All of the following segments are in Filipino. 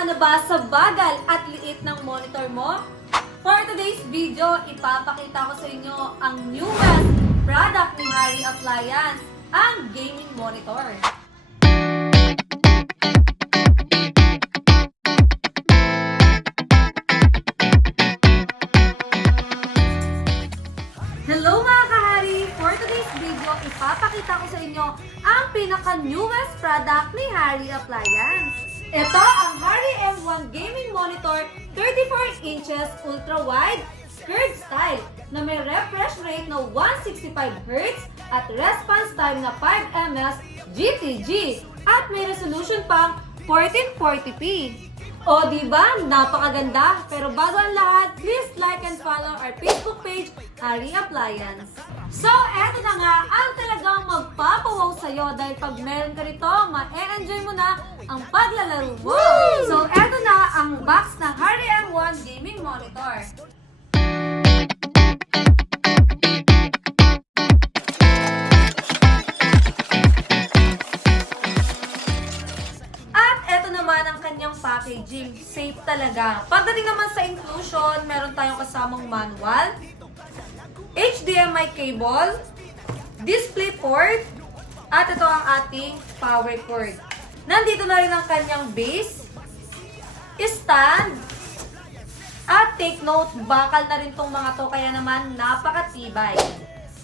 ka na ba sa bagal at liit ng monitor mo? For today's video, ipapakita ko sa inyo ang newest product ni Harry Appliance, ang gaming monitor. Hello mga kahari! For today's video, ipapakita ko sa inyo ang pinaka-newest product ni Harry Appliance. Ito ang Harry M1 Gaming Monitor 34 inches ultra-wide curved style na may refresh rate na 165Hz at response time na 5 ms GTG at may resolution pang 1440p. O diba? Napakaganda! Pero bago ang lahat, please like and follow our Facebook page, Harry Appliance. So, eto na nga ang talagang magpapawaw sa'yo dahil pag meron ka rito, ma-enjoy mo na ang paglalaro mo. So, eto na ang box ng Harry M1 Gaming Monitor. Ang kanyang packaging, safe talaga. Pagdating naman sa inclusion, meron tayong kasamang manual, HDMI cable, display port, at ito ang ating power cord. Nandito na rin ang kanyang base, stand, at take note, bakal na rin tong mga to, kaya naman napakatibay.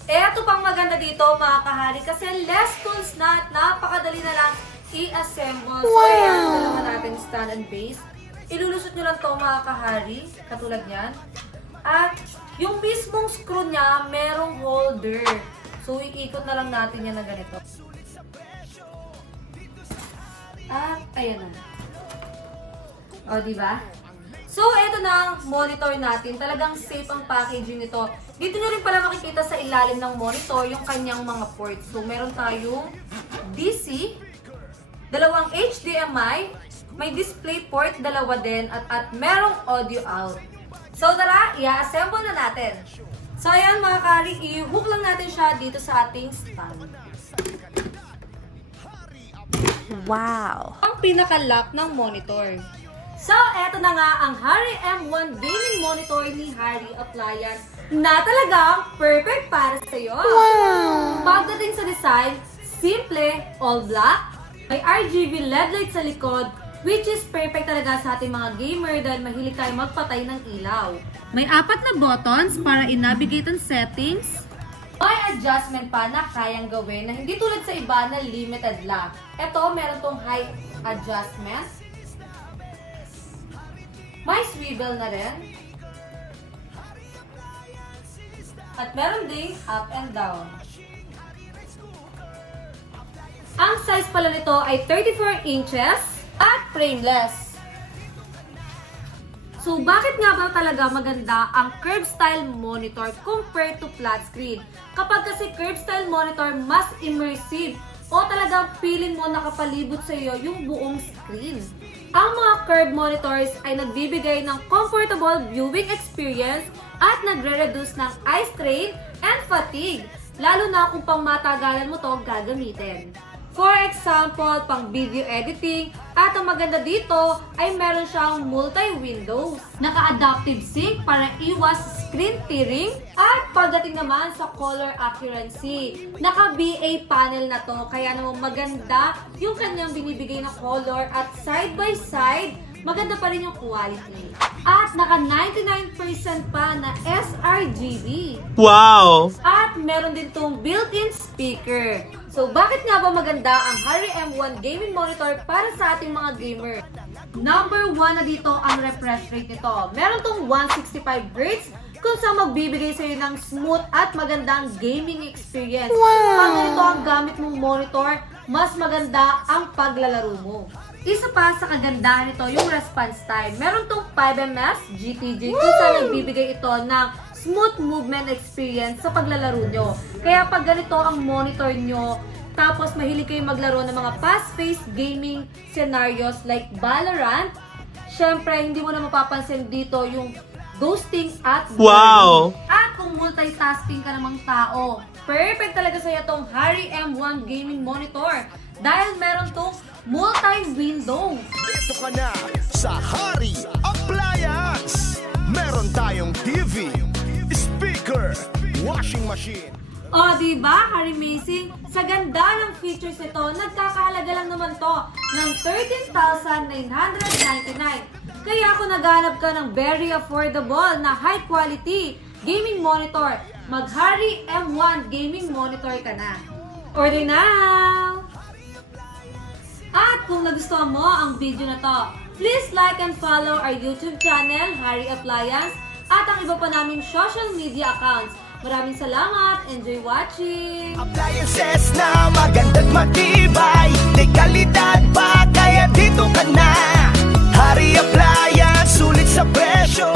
Eto pang maganda dito mga kahari, kasi less tools na at napakadali na lang i-assemble. So, ayan, dalawa natin stand and base. Ilulusot nyo lang to mga kahari, katulad yan. At yung mismong screw niya, merong holder. So, iikot na lang natin yan na ganito. At, ayan na. O, diba? So, eto na ang monitor natin. Talagang safe ang packaging nito. Dito nyo rin pala makikita sa ilalim ng monitor yung kanyang mga ports. So, meron tayong DC, dalawang HDMI, may display port, dalawa din, at merong audio out. So tara, i-assemble na natin. So ayan mga kari, i-hook lang natin siya dito sa ating stand. Wow! Ang pinaka-lock ng monitor. So eto na nga ang Harry M1 Gaming Monitor ni Harry Appliance na talagang perfect para sa iyo. Wow! Pagdating sa design, simple, all black, may RGB LED light sa likod, which is perfect talaga sa ating mga gamer dahil mahilig tayo magpatay ng ilaw. May 4 na buttons para i-navigate ang settings. May adjustment pa na kayang gawin na hindi tulad sa iba na limited lang. Ito, meron tong high adjustment. May swivel na rin. At meron ding up and down. Ang size pala nito ay 34 inches at frameless. So, bakit nga ba talaga maganda ang curved style monitor compared to flat screen? Kapag kasi curved style monitor, mas immersive o talagang feeling mo nakapalibot sa iyo yung buong screen. Ang mga curved monitors ay nagbibigay ng comfortable viewing experience at nagre-reduce ng eye strain and fatigue, lalo na kung pang matagalan mo to gagamitin. For example, pang video editing, at ang maganda dito ay meron siyang multi-windows, naka-adaptive sync para iwas screen tearing, at pagdating naman sa color accuracy, naka-BA panel na to, kaya naman maganda yung kanyang binibigay na color at side by side, maganda pa rin yung quality. At naka 99% pa na sRGB. Wow! At meron din tong built-in speaker. So, bakit nga ba maganda ang Harry M1 Gaming Monitor para sa ating mga gamer? Number 1 na dito ang refresh rate nito. Meron tong 165Hz kung saan magbibigay sa'yo ng smooth at magandang gaming experience. Wow! Pag ito ang gamit mong monitor, mas maganda ang paglalaro mo. Isa pa sa kagandahan nito, yung response time. Meron tong 5 ms GTG kung saan nagbibigay ito ng smooth movement experience sa paglalaro nyo. Kaya pag ganito ang monitor nyo, tapos mahilig kayo maglaro ng mga fast-paced gaming scenarios like Valorant, syempre hindi mo na mapapansin dito yung ghosting at wow! At kung multitasking ka namang tao, perfect talaga sa'yo tong Harry M1 Gaming Monitor dahil meron tong multi-window. Dito ka na sa Hari Appliance. Meron tayong TV, speaker, washing machine. O, diba, Harry Amazing? Sa ganda ng features nito, nagkakahalaga lang naman to ng 13,999. Kaya kung naghanap ka ng very affordable na high quality gaming monitor, mag-Harry M1 gaming monitor ka na. Order now! At kung nagustuhan mo ang video na to, please like and follow our YouTube channel, Hari Appliance, at ang iba pa naming social media accounts. Maraming salamat! Enjoy watching! Appliances na magandang matibay, may kalidad pa kaya dito ka na. Hari Appliance, sulit sa presyo.